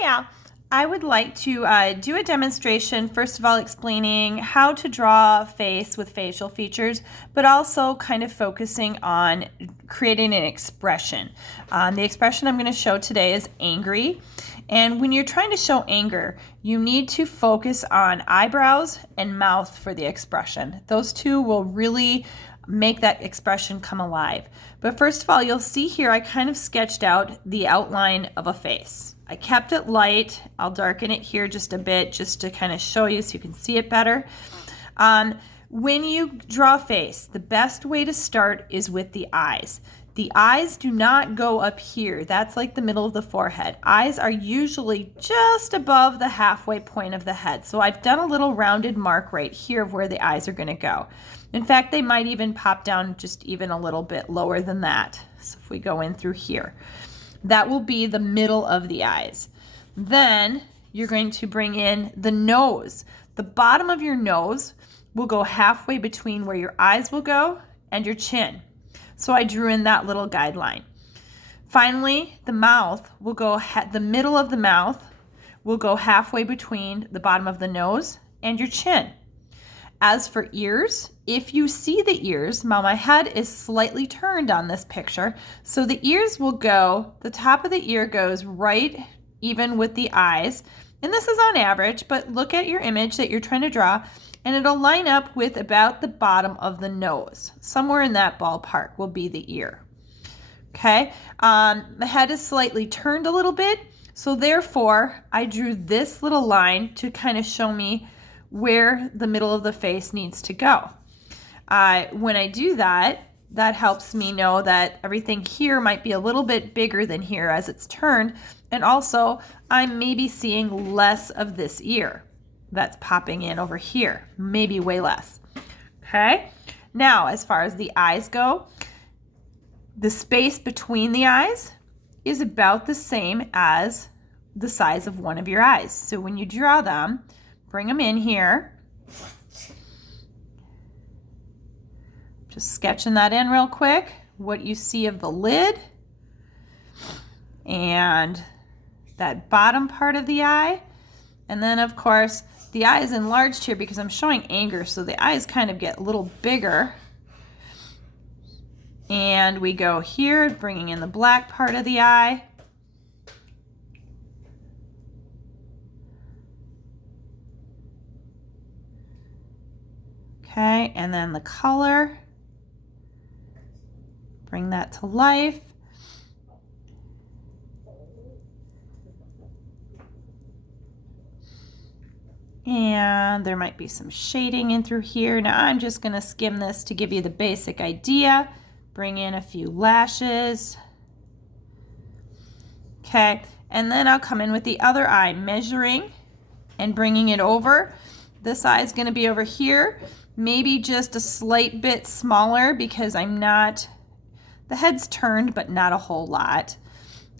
Hiya. I would like to do a demonstration, first of all explaining how to draw a face with facial features, but also kind of focusing on creating an expression. The expression I'm going to show today is angry. And when you're trying to show anger, you need to focus on eyebrows and mouth for the expression. Those two will really make that expression come alive. But first of all, you'll see here I kind of sketched out the outline of a face. I kept it light. I'll darken it here just a bit just to kind of show you so you can see it better. When you draw a face, the best way to start is with the eyes. The eyes do not go up here. That's like the middle of the forehead. Eyes are usually just above the halfway point of the head. So I've done a little rounded mark right here of where the eyes are going to go. In fact, they might even pop down just even a little bit lower than that. So if we go in through here, that will be the middle of the eyes. Then you're going to bring in the nose. The bottom of your nose will go halfway between where your eyes will go and your chin. So I drew in that little guideline. Finally, the mouth will go, the middle of the mouth will go halfway between the bottom of the nose and your chin. As for ears, if you see the ears, my head is slightly turned on this picture, so the ears will go, the top of the ear goes right even with the eyes, and this is on average, but look at your image that you're trying to draw, and it'll line up with about the bottom of the nose. Somewhere in that ballpark will be the ear. Okay, the head is slightly turned a little bit, so therefore I drew this little line to kind of show me where the middle of the face needs to go. When I do that, that helps me know that everything here might be a little bit bigger than here as it's turned, and also I'm maybe seeing less of this ear that's popping in over here, maybe way less. Okay, now as far as the eyes go, the space between the eyes is about the same as the size of one of your eyes. So when you draw them, bring them in here. Just sketching that in real quick. What you see of the lid and that bottom part of the eye. And then of course, the eye is enlarged here because I'm showing anger, so the eyes kind of get a little bigger. And we go here, bringing in the black part of the eye. Okay, and then the color. Bring that to life. And there might be some shading in through here. Now I'm just going to skim this to give you the basic idea. Bring in a few lashes. Okay, and then I'll come in with the other eye, measuring and bringing it over. This eye is going to be over here, maybe just a slight bit smaller because the head's turned, but not a whole lot.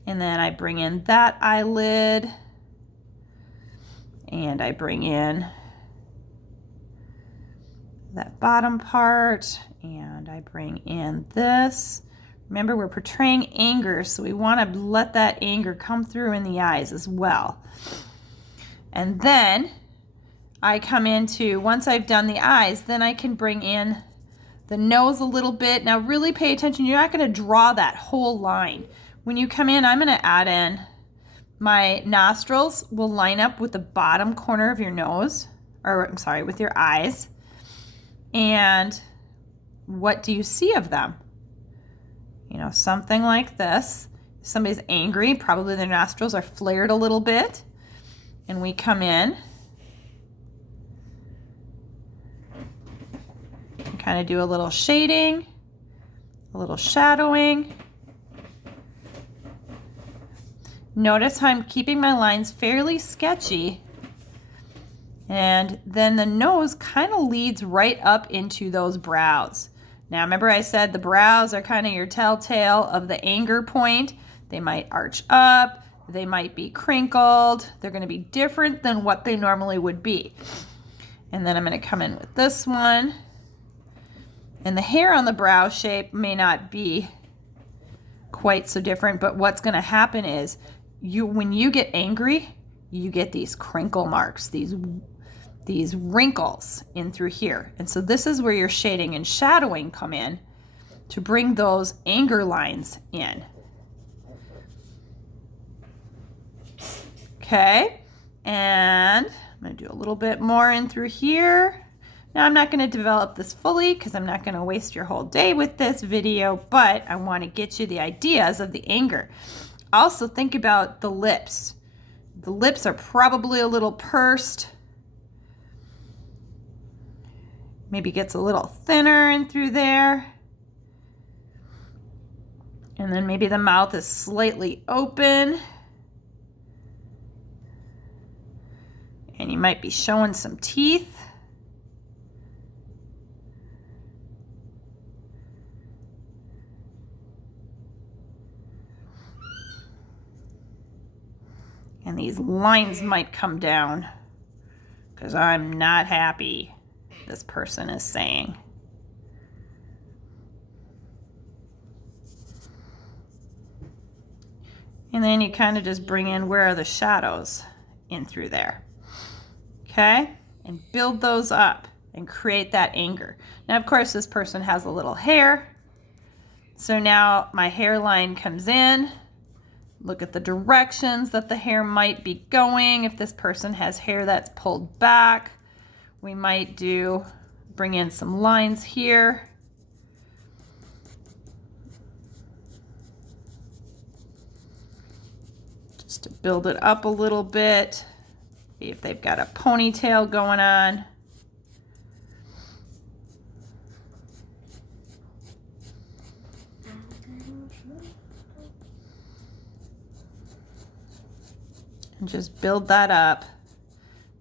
And then I bring in that eyelid. And I bring in that bottom part, and I bring in this. Remember, we're portraying anger, so we want to let that anger come through in the eyes as well. And then I come into, once I've done the eyes, then I can bring in the nose a little bit. Now really pay attention, you're not going to draw that whole line. When you come in, I'm going to add in my nostrils will line up with the bottom corner of your nose, or I'm sorry, with your eyes. And what do you see of them? You know, something like this. If somebody's angry, probably their nostrils are flared a little bit. And we come in and kind of do a little shading, a little shadowing. Notice how I'm keeping my lines fairly sketchy, and then the nose kind of leads right up into those brows. Now remember I said the brows are kind of your telltale of the anger point. They might arch up, they might be crinkled, they're going to be different than what they normally would be. And then I'm going to come in with this one, and the hair on the brow shape may not be quite so different, but what's going to happen is when you get angry, you get these crinkle marks, these wrinkles in through here. And so this is where your shading and shadowing come in to bring those anger lines in. Okay, and I'm going to do a little bit more in through here. Now I'm not going to develop this fully because I'm not going to waste your whole day with this video, but I want to get you the ideas of the anger. Also think about the lips. The lips are probably a little pursed. Maybe gets a little thinner in through there. And then maybe the mouth is slightly open. And you might be showing some teeth. And these lines might come down because I'm not happy, this person is saying. And then you kind of just bring in where are the shadows in through there. Okay? And build those up and create that anger. Now, of course, this person has a little hair. So now my hairline comes in. Look at the directions that the hair might be going. If this person has hair that's pulled back, we might bring in some lines here. Just to build it up a little bit. See if they've got a ponytail going on. And just build that up.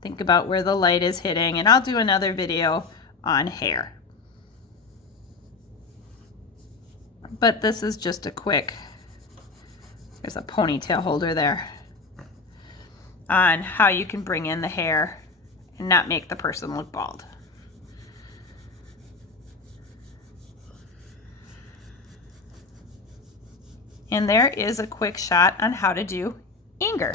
Think about where the light is hitting, and I'll do another video on hair. But this is just a quick, there's a ponytail holder there, on how you can bring in the hair and not make the person look bald. And there is a quick shot on how to do anger.